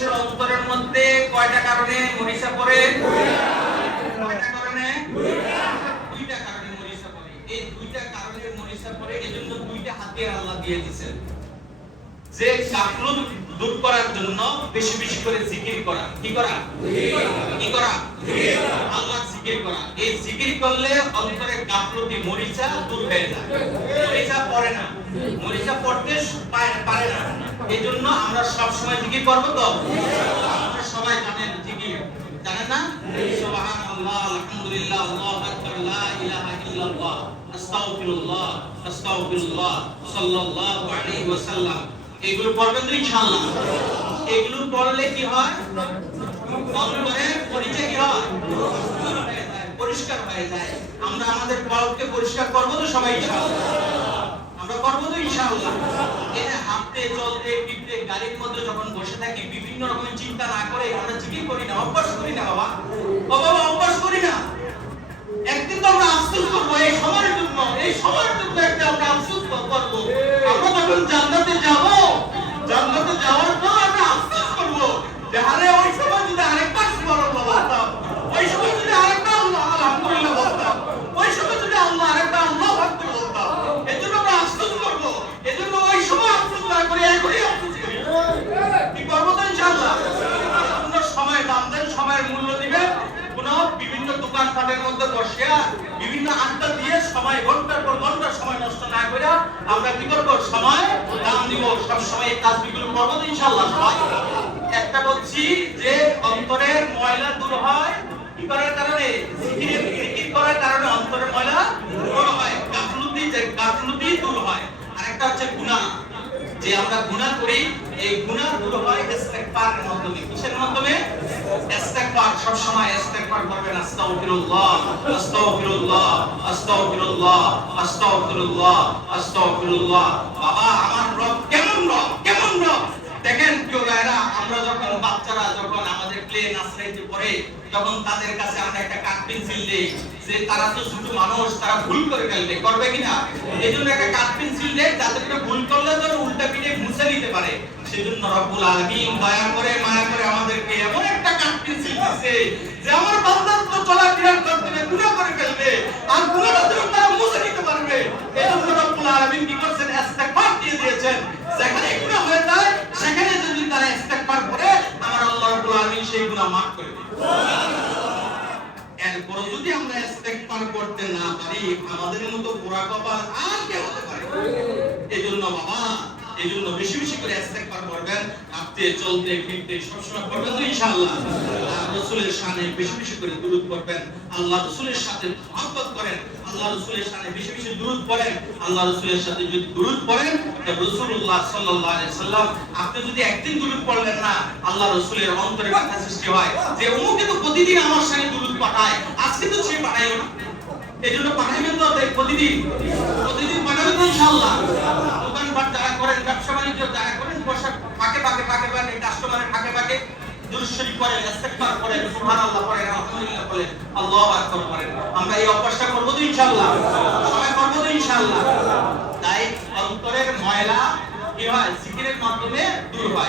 মানুষের অন্তরের মধ্যে কয়টা কারণে মরিষা পড়ে? কয়টা কারণে? দুইটা কারণে মরিষা পড়ে। এই দুইটা কারণে মরিচা পড়ে, এজন্য দুইটা হাতে আল্লাহ দিয়ে দিয়েছেন। যে করার জন্য বেশি বেশি করে জিকির করা। কি করা? কি করা? আল্লাহ জিকির করা। এই জিকির করলে অন্তরে গাফলতি, মরিচা দূর হয়ে যায়। মরিচা পড়ে না। মরিচা পড়তে পারে- পারে না। এই জন্য আমরা সব সময় জিকির করব তো? আমরা সবাই জানেন জিকির। জানেন না? সুবহানাল্লাহ, আলহামদুলিল্লাহ, আল্লাহু আকবার, লা ইলাহা ইল্লাল্লাহ, আস্তাগফিরুল্লাহ আস্তাগফিরুল্লাহ, সাল্লাল্লাহু আলাইহি ওয়াসাল্লাম। এগুলো পড়বেন তো ইনশাআল্লাহ। এগুলো পড়লে কি হয়? পরিচয় কি হয়? পরিষ্কার হয়ে যায়। আমরা আমাদের পরিষ্কার করব তো সবাই আমরা করব তো চিন্তা না করে আমরা করি না, অভ্যাস করি না বাবা। ও বাবা, অভ্যাস করি না। একদিন তো আমরা করব, এই সময়ের জন্য, এই সময়ের জন্য একটা আমরা আফসোস করব আমরা যখন জান্নাতে যাব জান্নাতে যাওয়ার পর আমরা আফসোস করব যে আরে ওই সময় যদি আরেকবার সুবহানাল্লাহ বলতাম ওই সময় যদি আরেকবার আল্লাহ আলহামদুলিল্লাহ বলতাম ওই সময় যদি আল্লাহ আরেকবার আল্লাহ আকবার বলতাম এজন্য আমরা আফসোস করব এজন্য ওই সময় আফসোস না করে এখনই আফসোস করি কি করব তো ইনশাআল্লাহ আপনার সময় দাম দেন সময়ের মূল্য দিবেন কোন বিভিন্ন দোকানপাটের মধ্যে বসে বিভিন্ন আড্ডা দিয়ে সময় ঘণ্টার পর ঘণ্টা সময় নষ্ট না করে আমরা কি করব? সময় দাম দিব। সব সময় এই কাজগুলো করব তো ইনশাআল্লাহ সবাই। একটা বলছি যে অন্তরের ময়লা দূর হয়, কি করার কারণে? করার কারণে অন্তরের ময়লা দূর হয়, গাফলুতি যে গাফলুতি দূর হয়। আরেকটা হচ্ছে গুনাহ যে আমরা গুনাহ করি, এই গুনাহ দূর হয় মাধ্যমে। কিসের মাধ্যমে? ইস্তেগফার সব সময় ইস্তেগফার করবেন, আস্তাগফিরুল্লাহ আস্তাগফিরুল্লাহ আস্তাগফিরুল্লাহ আস্তাগফিরুল্লাহ আস্তাগফিরুল্লাহ। বাবা, আমার রব কেমন রব কেমন রব? দেখেন কেউ ভাইরা আমরা যখন বাচ্চারা যখন আমাদের প্লে নার্সারিতে পড়ে, তখন তাদের কাছে আমরা একটা কাঠ পেন্সিল দেই, যে তারা তো ছোট মানুষ, তারা ভুল করে ফেলবে, করবে কিনা? এই জন্য একটা কাঠ পেন্সিল দেয়, যাতে ভুল করলে যেন উল্টা পিঠে মুছে নিতে পারে। সেজন্য রব্বুল আলামিন দয়া করে, মায়া করে আমাদেরকে এমন একটা কাঠ পেন্সিল দিয়েছে যে আমার বান্দার তো চলাফেরা করতে হবে গুনাহ করে ফেলবে আর গুনাহটা যেন তারা মুছে নিতে পারবে। জন্য রব্বুল আলামিন কি করছেন? ইস্তেগফার দিয়ে দিয়েছেন। যেখানে গুনাহ হয়ে যায়, সেখানে যদি তারা ইস্তেগফার করে, আমার আল্লাহ রাব্বুল আলামিন সেই গুনাহ মাফ করে দেবে এরপরও যদি আমরা ইস্তেগফার করতে না পারি, আমাদের মতো পোড়া কপাল আর কে হতে পারে এই জন্য বাবা এই জন্য বেশি বেশি করে ইস্তেগফার করবেন হাঁটতে চলতে, ফিরতে, সবসময় করবেন তো ইনশাআল্লাহ। রাসূলের শানে বেশি বেশি করে দুরূদ পড়বেন, আল্লাহ রাসূলের সাথে মহব্বত করেন, আল্লাহ রাসূলের শানে বেশি বেশি দুরূদ পড়েন, আল্লাহ রাসূলের সাথে যদি দুরূদ পড়েন তবে রাসূলুল্লাহ সাল্লাল্লাহু সাল্লাম আপনি যদি একদিন দুরূদ পড়লেন না, আল্লাহ রাসূলের অন্তরে ব্যথা সৃষ্টি হয় যে অমুকে তো প্রতিদিন আমার সাথে দুরূদ পাঠায়, আজকে তো সে পাঠাইও না। এই জন্য পাঠাইবেন তো প্রতিদিন? প্রতিদিন পাঠাবেন তো ইনশাআল্লাহ। ফাঁকে ফাঁকে ফাঁকে ফাঁকে কাস্টমারের ফাঁকে ফাঁকে ইস্তেগফার সুবহানাল্লাহ আলহামদুলিল্লাহ আল্লাহু আকবার আমরা এই অভ্যাসটা করব তো ইনশাআল্লাহ। সবাই করব তো ইনশাআল্লাহ। তাই অন্তরের ময়লা কি হয়? জিকিরের মাধ্যমে দূর হয়।